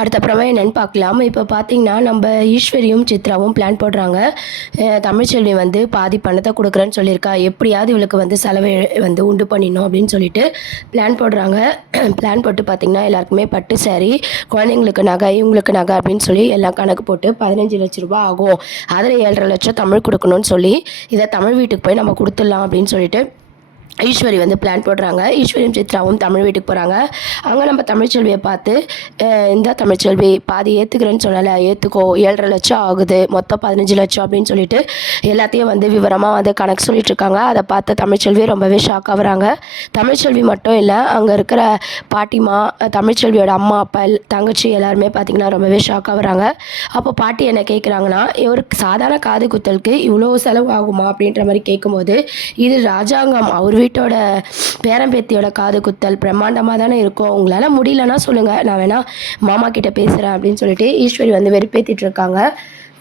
அடுத்தப்புறமா என்னன்னு பார்க்கலாம். இப்போ பார்த்தீங்கன்னா, நம்ப ஈஸ்வரியும், சித்ராவும் பிளான் போடுறாங்க. தமிழ்ச்செல்வி வந்து பாதி பணத்த குடுக்குறேன்னு சொல்லியிருக்கா. எப்படியாவது இவளுக்கு வந்து செலவு வந்து உண்டு பண்ணிடணும் அப்படின்னு சொல்லிட்டு பிளான் போடுறாங்க. பிளான் போட்டு பார்த்தீங்கன்னா, எல்லாருக்குமே பட்டு சாரி, குழந்தைங்களுக்கு நகை, இவங்களுக்கு நகை அப்படின்னு சொல்லி எல்லாம் கணக்கு போட்டு ரூ. 15,00,000 ஆகும். அதில் 7,50,000 தமிழ் குடுக்கணும்னு சொல்லி, இத தமிழ் வீட்டுக்கு போய் நம்ம குடுத்துடலாம் அப்படின்னு சொல்லிட்டு ஈஸ்வரி வந்து பிளான் போடுறாங்க. ஈஸ்வரியும் சித்ராவும் தமிழ் வீட்டுக்கு போகிறாங்க. அங்கே நம்ம தமிழ்ச்செல்வியை பார்த்து, இந்தா தமிழ்ச்செல்வி பாதி ஏற்றுக்கிறேன்னு சொன்னல, ஏற்றுக்கோ, 7,50,000 ஆகுது, மொத்தம் 15,00,000 அப்படின்னு சொல்லிட்டு எல்லாத்தையும் வந்து விவரமாக வந்து கணக்கு சொல்லிட்டு இருக்காங்க. அதை பார்த்து தமிழ்ச்செல்வி ரொம்பவே ஷாக் ஆகுறாங்க. தமிழ்ச்செல்வி மட்டும் இல்லை, அங்கே இருக்கிற பாட்டிமா, தமிழ்ச்செல்வியோட அம்மா அப்பா தங்கச்சி எல்லாருமே பார்த்திங்கன்னா ரொம்பவே ஷாக் ஆகுறாங்க. அப்போ பாட்டி என்ன கேட்குறாங்கன்னா, ஒரு சாதாரண காது குத்தலுக்கு இவ்வளோ செலவு ஆகுமா அப்படின்ற மாதிரி கேட்கும்போது, இது ராஜாங்கம், அவர் வீட்டோட பேரம்பேத்தியோட காது குத்தல் பிரம்மாண்டமாக தானே இருக்கும், உங்களால் முடியலன்னா சொல்லுங்கள், நான் வேணா மாமா கிட்ட பேசுகிறேன் அப்படின்னு சொல்லிட்டு ஈஸ்வரி வந்து வெறுப்பேற்றிட்டு இருக்காங்க.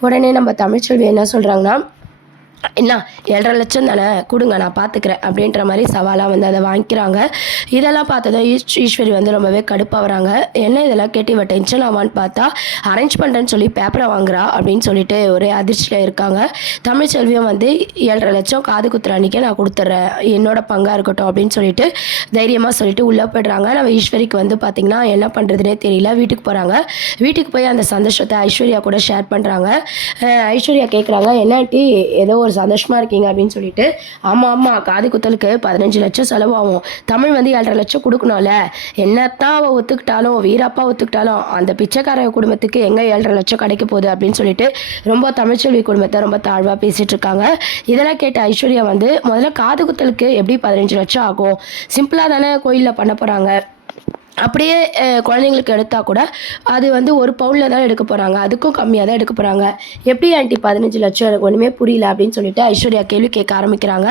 உடனே நம்ம தமிழ்ச்செல்வி என்ன சொல்கிறாங்கன்னா, என்ன 7,50,000 தானே கொடுங்க, நான் பார்த்துக்கிறேன் அப்படின்ற மாதிரி சவாலாக வந்து அதை வாங்கிக்கிறாங்க. இதெல்லாம் பார்த்ததும் ஈஸ்வரி வந்து ரொம்பவே கடுப்பாகிறாங்க. என்ன இதெல்லாம் கேட்டு இவ டென்ஷன் ஆவான்னு பார்த்தா, அரேஞ்ச் பண்ணுறேன்னு சொல்லி பேப்பரை வாங்குறா அப்படின்னு சொல்லிட்டு ஒரே அதிர்ச்சியில் இருக்காங்க. தமிழ்ச்செல்வியும் வந்து 7,50,000 காது குத்துற அன்றைக்கே நான் கொடுத்துட்றேன், என்னோட பங்காக இருக்கட்டும் அப்படின்னு சொல்லிட்டு தைரியமாக சொல்லிட்டு உள்ளே போய்ட்றாங்க. நம்ம ஈஸ்வரிக்கு வந்து பார்த்திங்கன்னா என்ன பண்ணுறதுனே தெரியல. வீட்டுக்கு போகிறாங்க. வீட்டுக்கு போய் அந்த சந்தோஷத்தை ஐஸ்வர்யா கூட ஷேர் பண்ணுறாங்க. ஐஸ்வர்யா கேட்குறாங்க, என்னாட்டி ஏதோ ஒரு சந்தோஷமாக இருக்கீங்க அப்படின்னு சொல்லிட்டு. ஆமாம், காது குத்தலுக்கு 15,00,000 செலவாகும், தமிழ் வந்து 7,50,000 கொடுக்கணும்ல, என்னத்தான் அவள் ஒத்துக்கிட்டாலும், வீரப்பா ஒத்துக்கிட்டாலும் அந்த பிச்சைக்கார குடும்பத்துக்கு எங்கே 7,50,000 கிடைக்க போகுது அப்படின்னு சொல்லிட்டு ரொம்ப தமிழ்ச்செல்வி குடும்பத்தை ரொம்ப தாழ்வாக பேசிகிட்டு இருக்காங்க. இதெல்லாம் கேட்ட ஐஸ்வர்யா வந்து, முதல்ல காது குத்தலுக்கு எப்படி 15,00,000 ஆகும், சிம்பிளாக தானே கோயிலில் பண்ண போகிறாங்க, அப்படியே குழந்தைங்களுக்கு எடுத்தால் கூட அது வந்து 1 பவுனில் தான் எடுக்க போகிறாங்க, அதுக்கும் கம்மியாக தான் எடுக்க போகிறாங்க, எப்படி ஆண்டி 15,00,000, எனக்கு ஒன்றுமே புரியல அப்படின்னு சொல்லிட்டு ஐஸ்வர்யா கேள்வி கேட்க ஆரம்பிக்கிறாங்க.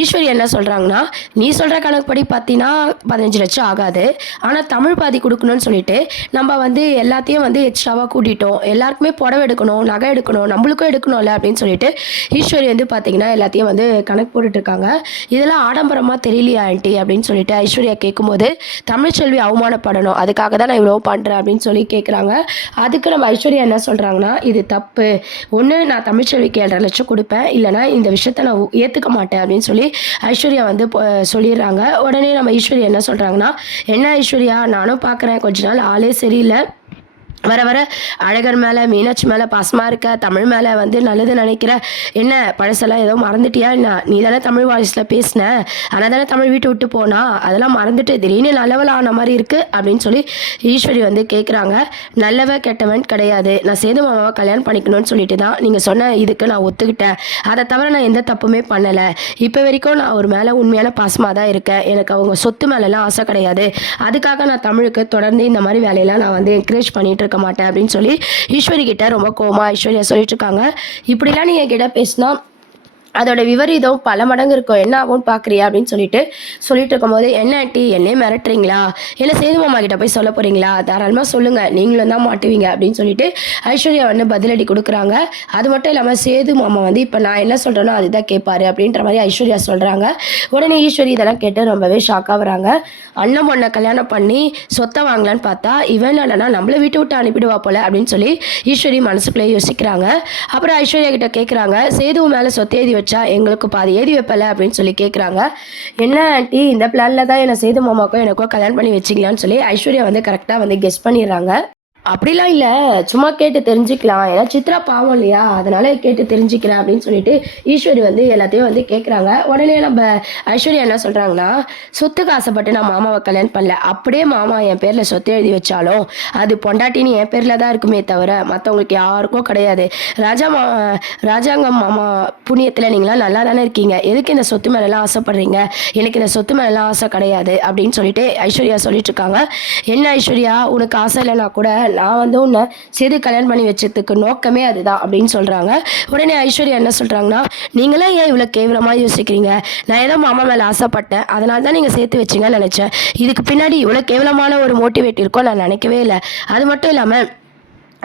ஈஸ்வரி என்ன சொல்கிறாங்கன்னா, நீ சொல்கிற கணக்குப்படி பார்த்தீங்கன்னா 15,00,000 ஆகாது, ஆனால் தமிழ் பாதி கொடுக்கணும்னு சொல்லிட்டு நம்ம வந்து எல்லாத்தையும் வந்து எக்ஸ்ட்ராவாக கூட்டிட்டோம், எல்லாருக்குமே புடவை எடுக்கணும், நகை எடுக்கணும், நம்மளுக்கும் எடுக்கணும்ல அப்படின்னு சொல்லிட்டு ஈஸ்வரி வந்து பார்த்திங்கன்னா எல்லாத்தையும் வந்து கணக்கு போட்டுட்ருக்காங்க. இதெல்லாம் ஆடம்பரமாக தெரியலையா ஆண்டி அப்படின்னு சொல்லிட்டு ஐஸ்வர்யா கேட்கும்போது, தமிழ்ச்செல்வி அவமானப்படணும், அதுக்காக தான் நான் இவ்வளோ பண்ணுறேன் அப்படின்னு சொல்லி கேட்குறாங்க. அதுக்கு நம்ம ஐஸ்வர்யா என்ன சொல்கிறாங்கன்னா, இது தப்பு, ஒன்று நான் தமிழ்ச்செல்விக்கு 7,50,000 கொடுப்பேன், இல்லைனா இந்த விஷயத்த நான் ஏற்றுக்க மாட்டேன் அப்படின்னு சொல்லி ஐஸ்வர்யா வந்து சொல்லிடுறாங்க. உடனே நம்ம ஐஸ்வர்யா என்ன சொல்கிறாங்கன்னா, என்ன ஐஸ்வர்யா, நானும் பார்க்குறேன் கொஞ்ச நாள் ஆளே சரியில்லை, வர வர அழகர் மேலே, மீனாட்சி மேலே பாசமாக இருக்க, தமிழ் மேலே வந்து நல்லது நினைக்கிற, என்ன பழசெல்லாம் ஏதோ மறந்துட்டியா என்ன, நீ தானே தமிழ் வாய்ஸில் பேசின, ஆனால் தானே தமிழ் வீட்டை விட்டு போனா, அதெல்லாம் மறந்துட்டு திடீர்னு நல்லவள் ஆன மாதிரி இருக்குது அப்படின்னு சொல்லி ஈஸ்வரி வந்து கேட்குறாங்க. நல்லவ கெட்டவன் கிடையாது, நான் சேது மாமாவை கல்யாணம் பண்ணிக்கணும்னு சொல்லிட்டு தான் நீங்கள் சொன்ன இதுக்கு நான் ஒத்துக்கிட்டேன், அதை தவிர நான் எந்த தப்புமே பண்ணலை, இப்போ வரைக்கும் நான் அவர் மேலே உண்மையான பாசமாக தான் இருக்கேன், எனக்கு அவங்க சொத்து மேலெலாம் ஆசை கிடையாது, அதுக்காக நான் தமிழுக்கு தொடர்ந்து இந்த மாதிரி வேலையெல்லாம் நான் வந்து என்கரேஜ் பண்ணிகிட்டு இருக்க மாட்டேன் அப்படின்னு சொல்லி ஈஸ்வரி கிட்ட ரொம்ப கோவமா ஐஸ்வர்யா சொல்லிட்டு இருக்காங்க. இப்படிலாம் நீ என்கிட்ட பேசினா அதோட விபரீதம் பல மடங்கு இருக்கும், என்ன ஆகும்னு பார்க்குறியா அப்படின்னு சொல்லிட்டு இருக்கும்போது, என்ன ஆண்டி என்னையே மிரட்டுறீங்களா, இல்லை சேது மாமா கிட்ட போய் சொல்ல போகிறீங்களா, தாராளமாக சொல்லுங்கள், நீங்களும் தான் மாட்டுவீங்க அப்படின்னு சொல்லிட்டு ஐஸ்வர்யா வந்து பதிலடி கொடுக்குறாங்க. அது மட்டும் இல்லாமல் சேது மாமா வந்து இப்போ நான் என்ன சொல்கிறேனோ அதுதான் கேட்பாரு அப்படின்ற மாதிரி ஐஸ்வர்யா சொல்கிறாங்க. உடனே ஈஸ்வரி இதெல்லாம் கேட்டு ரொம்பவே ஷாக்காக வராங்க. அண்ணன் பொண்ணை கல்யாணம் பண்ணி சொத்தை வாங்கலான்னு பார்த்தா இவன் இல்லைனா நம்மளை வீட்டு விட்டு அனுப்பிடுவா போல அப்படின்னு சொல்லி ஈஸ்வரி மனசுக்குள்ளே யோசிக்கிறாங்க. அப்புறம் ஐஸ்வர்யா கிட்ட கேட்குறாங்க, சேது மேலே சொத்தை எழுதி வச்சா எங்களுக்கு பாதி ஏறி வைப்பல அப்படின்னு சொல்லி கேட்குறாங்க. என்ன ஆண்டி, இந்த பிளானில் தான் என்னை சேது மாமாக்கோ எனக்கோ கல்யாணம் பண்ணி வச்சிங்களான்னு சொல்லி ஐஸ்வர்யா வந்து கரெக்டாக வந்து கெஸ் பண்ணிடுறாங்க. அப்படிலாம் இல்லை, சும்மா கேட்டு தெரிஞ்சுக்கலாம், ஏன்னா சித்ரா பாவம் இல்லையா, அதனால கேட்டு தெரிஞ்சுக்கிறேன் அப்படின்னு சொல்லிட்டு ஈஸ்வரி வந்து எல்லாத்தையும் வந்து கேட்குறாங்க. உடனே நம்ம ஐஸ்வர்யா என்ன சொல்கிறாங்கன்னா, சொத்துக்கு ஆசைப்பட்டு நான் மாமாவை கல்யாணம் பண்ணல, அப்படியே மாமா என் பேரில் சொத்து எழுதி வச்சாலும் அது பொண்டாட்டின்னு என் பேரில் தான் இருக்குமே தவிர மற்றவங்களுக்கு யாருக்கும் கிடையாது, ராஜாங்கம் மாமா புண்ணியத்தில் நீங்களாம் நல்லா தானே இருக்கீங்க, எதுக்கு இந்த சொத்து மேலெல்லாம் ஆசைப்படுறீங்க, எனக்கு இந்த சொத்து மேலெல்லாம் ஆசை கிடையாது அப்படின்னு சொல்லிட்டு ஐஸ்வர்யா சொல்லிட்டு இருக்காங்க. என்ன ஐஸ்வர்யா, உனக்கு ஆசை இல்லைனா கூட நான் வந்து உன்னை சேது கல்யாணம் பண்ணி வச்சதுக்கு நோக்கமே அதுதான் அப்படின்னு சொல்கிறாங்க. உடனே ஐஸ்வர்யா என்ன சொல்கிறாங்கன்னா, நீங்களே ஏன் இவ்வளோ கேவலமாக யோசிக்கிறீங்க, நான் ஏதோ மாமா மேலே ஆசைப்பட்டேன் அதனால தான் நீங்கள் சேர்த்து வச்சிங்கன்னு நினச்சேன், இதுக்கு பின்னாடி இவ்வளோ கேவலமான ஒரு மோட்டிவேட் இருக்கும் நான் நினைக்கவே இல்லை, அது மட்டும் இல்லாமல்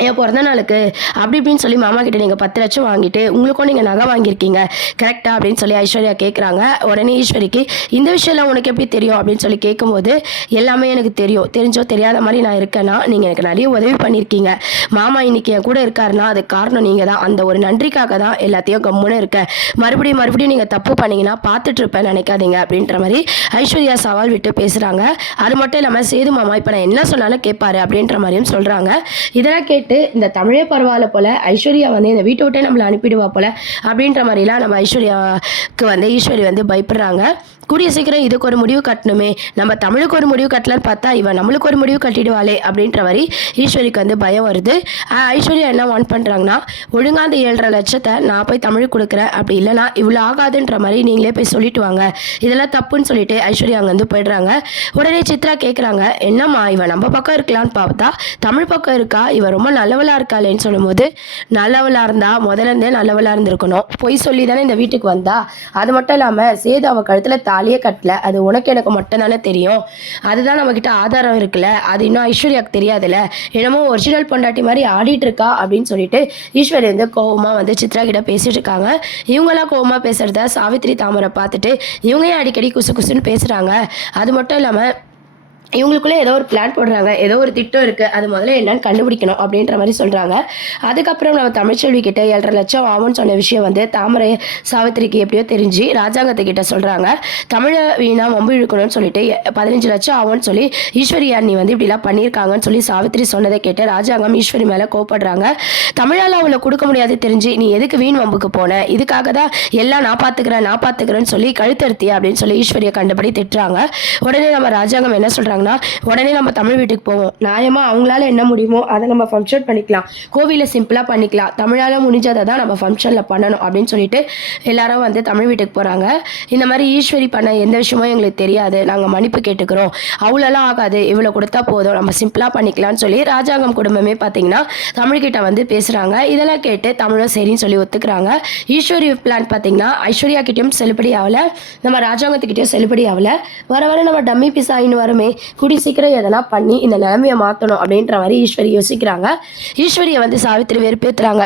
என் பிறந்த நாளுக்கு அப்படி இப்படின்னு சொல்லி மாமா கிட்ட நீங்கள் 10 லட்சம் வாங்கிட்டு உங்களுக்கும் நீங்கள் நகை வாங்கியிருக்கீங்க கரெக்டா அப்படின்னு சொல்லி ஐஸ்வர்யா கேட்குறாங்க. உடனே ஈஸ்வரிக்கு இந்த விஷயம்லாம் உனக்கு எப்படி தெரியும் அப்படின்னு சொல்லி கேட்கும்போது, எல்லாமே எனக்கு தெரியும், தெரிஞ்சோ தெரியாத மாதிரி நான் இருக்கேன்னா நீங்கள் எனக்கு நிறைய உதவி பண்ணியிருக்கீங்க, மாமா இன்னைக்கு என் கூட இருக்காருன்னா அதுக்கு காரணம் நீங்கள் தான், அந்த ஒரு நன்றிக்காக தான் எல்லாத்தையும் கம்முன்னு இருக்கேன், மறுபடியும் நீங்கள் தப்பு பண்ணீங்கன்னா பார்த்துட்டு இருப்பேன் நினைக்காதீங்க அப்படின்ற மாதிரி ஐஸ்வர்யா சவால் விட்டு பேசுகிறாங்க. அது மட்டும் இல்லாமல் சேது மாமா இப்போ நான் என்ன சொன்னாலும் கேட்பாரு அப்படின்ற மாதிரியும் சொல்கிறாங்க. இதெல்லாம் கேட்டு இந்த தமிழே பரவாயில்ல போல, ஐஸ்வர்யா வந்து இந்த வீட்டை விட்டே நம்மளை அனுப்பிடுவா போல அப்படின்ற மாதிரிலாம் நம்ம ஐஸ்வர்யாவுக்கு வந்து ஈஸ்வரி வந்து பயப்படுறாங்க. கூடிய சீக்கிரம் இதுக்கு ஒரு முடிவு கட்டணுமே, நம்ம தமிழுக்கு ஒரு முடிவு கட்டலன்னு பார்த்தா இவன் நம்மளுக்கு ஒரு முடிவு கட்டிடுவாளே அப்படின்ற மாதிரி ஈஸ்வரிக்கு வந்து பயம் வருது. ஐஸ்வர்யா என்ன வான் பண்ணுறாங்கன்னா, ஒழுங்கா அந்த 7.5 லட்சத்தை நான் போய் தமிழுக்கு கொடுக்குறேன், அப்படி இல்லைனா இவ்வளோ ஆகாதுன்ற மாதிரி நீங்களே போய் சொல்லிட்டு வாங்க, இதெல்லாம் தப்புன்னு சொல்லிட்டு ஐஸ்வர்யா அங்கே வந்து போயிடுறாங்க. உடனே சித்ரா கேட்குறாங்க, என்னம்மா இவன் நம்ம பக்கம் இருக்கலான்னு பார்த்தா தமிழ் பக்கம் இருக்கா, இவன் ரொம்ப நல்லவளாக இருக்காளேன்னு சொல்லும்போது, நல்லவளாக இருந்தா முதல்ல இருந்தே நல்லவளாக இருந்திருக்கணும், பொய் சொல்லி தானே இந்த வீட்டுக்கு வந்தா, அது மட்டும் இல்லாமல் சேது அவள் கழுத்தில் தாலியே கட்டல, அது உனக்கு எனக்கு மட்டும் தானே தெரியும், அதுதான் நம்மக்கிட்ட ஆதாரம் இருக்குல்ல, அது இன்னும் ஐஸ்வர்யாவுக்கு தெரியாதுல்ல, என்னமோ ஒரிஜினல் பொண்டாட்டி மாதிரி ஆடிட்டு இருக்கா அப்படின்னு சொல்லிட்டு ஈஸ்வரி வந்து கோவமாக வந்து சித்ரா கிட்ட பேசிட்டு இருக்காங்க. இவங்கெல்லாம் கோவமாக பேசுறத சாவித்திரி தாமரை பார்த்துட்டு இவங்க அடிக்கடி குசு குசுன்னு பேசுகிறாங்க. அது மட்டும் இல்லாமல் இவங்களுக்குள்ளே ஏதோ ஒரு பிளான் போடுறாங்க, ஏதோ ஒரு திட்டம் இருக்குது, அது முதல்ல என்னன்னு கண்டுபிடிக்கணும் அப்படின்ற மாதிரி சொல்கிறாங்க. அதுக்கப்புறம் நம்ம தமிழ்ச்செல்வி கிட்ட 7.5 லட்சம் ஆகும்னு சொன்ன விஷயம் வந்து தாமரை சாவித்திரிக்கு எப்படியோ தெரிஞ்சு ராஜாங்கத்துக்கிட்ட சொல்கிறாங்க. தமிழை வீணா வம்பு இழுக்கணும்னு சொல்லிட்டு 15 லட்சம் ஆகும்னு சொல்லி ஈஸ்வரியா நீ வந்து இப்படிலாம் பண்ணியிருக்காங்கன்னு சொல்லி சாவித்திரி சொன்னதை கேட்டு ராஜாங்கம் ஈஸ்வரி மேலே கோவப்படுறாங்க. தமிழால் அவளை கொடுக்க முடியாது தெரிஞ்சு நீ எதுக்கு வீண் வம்புக்கு போன, இதுக்காக தான் எல்லாம் நான் பார்த்துக்கிறேன்னு சொல்லி கழுத்தெடுத்தியா அப்படின்னு சொல்லி ஈஸ்வரியை கண்டபடி திட்டுறாங்க. உடனே நம்ம ராஜாங்கம் என்ன சொல்கிறாங்க, உடனே நம்ம தமிழ் வீட்டுக்கு போவோம், நியாயமா அவங்களால என்ன முடியுமோ அதை நம்ம ஃபங்க்ஷன் பண்ணிக்கலாம், கோவிலில் சிம்பிளாக பண்ணிக்கலாம், தமிழால் முடிஞ்சதை தான் நம்ம ஃபங்க்ஷனில் பண்ணணும் அப்படின்னு சொல்லிட்டு எல்லாரும் வந்து தமிழ் வீட்டுக்கு போகிறாங்க. இந்த மாதிரி ஈஸ்வரி பண்ண எந்த விஷயமும் எங்களுக்கு தெரியாது, நாங்கள் மன்னிப்பு கேட்டுக்கிறோம், அவ்வளோலாம் ஆகாது, இவ்வளோ கொடுத்தா போதும், நம்ம சிம்பிளாக பண்ணிக்கலாம்னு சொல்லி ராஜாங்கம் குடும்பமே பார்த்தீங்கன்னா தமிழ்கிட்ட வந்து பேசுகிறாங்க. இதெல்லாம் கேட்டு தமிழும் சரின்னு சொல்லி ஒத்துக்கிறாங்க. ஈஸ்வரி பிளான் பார்த்தீங்கன்னா ஐஸ்வர்யா கிட்டேயும் செல்லுபடி ஆகலை, நம்ம ராஜாங்கத்துக்கிட்டேயும் செல்லுபடி ஆகலை, வர நம்ம டம்மி பீஸ் ஆகின்னு வருமே, கூடி சீக்கிரம் எதனா பண்ணி இந்த நிலைமையை மாற்றணும் அப்படின்ற மாதிரி ஈஸ்வரி யோசிக்கிறாங்க. ஈஸ்வரியை வந்து சாவித்திரி வெறுப்பேற்றுறாங்க.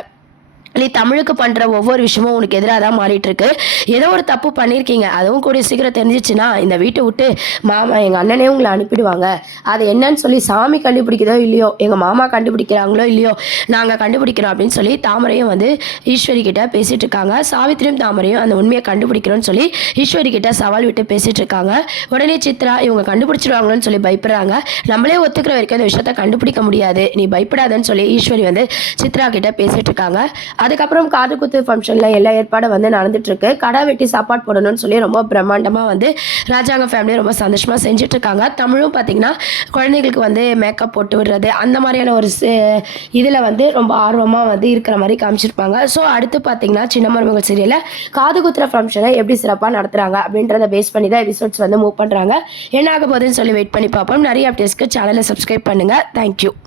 நீ தமிழுக்கு பண்ணுற ஒவ்வொரு விஷயமும் உனக்கு எதிராக தான் மாறிட்டு இருக்கு, ஏதோ ஒரு தப்பு பண்ணியிருக்கீங்க, அதுவும் கூடிய சீக்கிரம் தெரிஞ்சிச்சுன்னா இந்த வீட்டை விட்டு மாமா எங்கள் அண்ணனே உங்களை அனுப்பிடுவாங்க, அது என்னன்னு சொல்லி சாமி கண்டுபிடிக்கிறதோ இல்லையோ, எங்கள் மாமா கண்டுபிடிக்கிறாங்களோ இல்லையோ, நாங்கள் கண்டுபிடிக்கிறோம் அப்படின்னு சொல்லி தாமரையும் வந்து ஈஸ்வரி கிட்ட பேசிட்டு இருக்காங்க. சாவித்திரியும் தாமரையும் அந்த உண்மையை கண்டுபிடிக்கிறோன்னு சொல்லி ஈஸ்வரி கிட்ட சவால் விட்டு பேசிட்டு இருக்காங்க. உடனே சித்ரா இவங்க கண்டுபிடிச்சிருவாங்களோன்னு சொல்லி பயப்படுறாங்க. நம்மளே ஒத்துக்கிற வரைக்கும் அந்த விஷயத்த கண்டுபிடிக்க முடியாது, நீ பயப்படாதன்னு சொல்லி ஈஸ்வரி வந்து சித்ரா கிட்ட பேசிட்டு இருக்காங்க. அதுக்கப்புறம் காது குத்து ஃபங்க்ஷனில் எல்லா ஏற்பாடும் வந்து நடந்துட்டுருக்கு. கடை வெட்டி சாப்பாடு போடணும்னு சொல்லி ரொம்ப பிரம்மாண்டமாக வந்து ராஜாங்க ஃபேமிலி ரொம்ப சந்தோஷமாக செஞ்சிட்ருக்காங்க. தமிழும் பார்த்திங்கன்னா குழந்தைகளுக்கு வந்து மேக்கப் போட்டு விடுறது அந்த மாதிரியான ஒரு இதில் வந்து ரொம்ப ஆர்வமாக வந்து இருக்கிற மாதிரி காமிச்சிருப்பாங்க. ஸோ அடுத்து பார்த்திங்கன்னா சின்ன மருமகள் சீரியலில் காது குத்துற ஃபங்க்ஷனை எப்படி சிறப்பாக நடத்துகிறாங்க அப்படின்றத பேஸ் பண்ணி தான் எபிசோட்ஸ் வந்து மூவ் பண்ணுறாங்க. என்ன ஆக போகுதுன்னு சொல்லி வெயிட் பண்ணி பார்ப்போம். நிறைய அப்டேட்ஸ்க்கு சேனலை சப்ஸ்கிரைப் பண்ணுங்கள். தேங்க்யூ.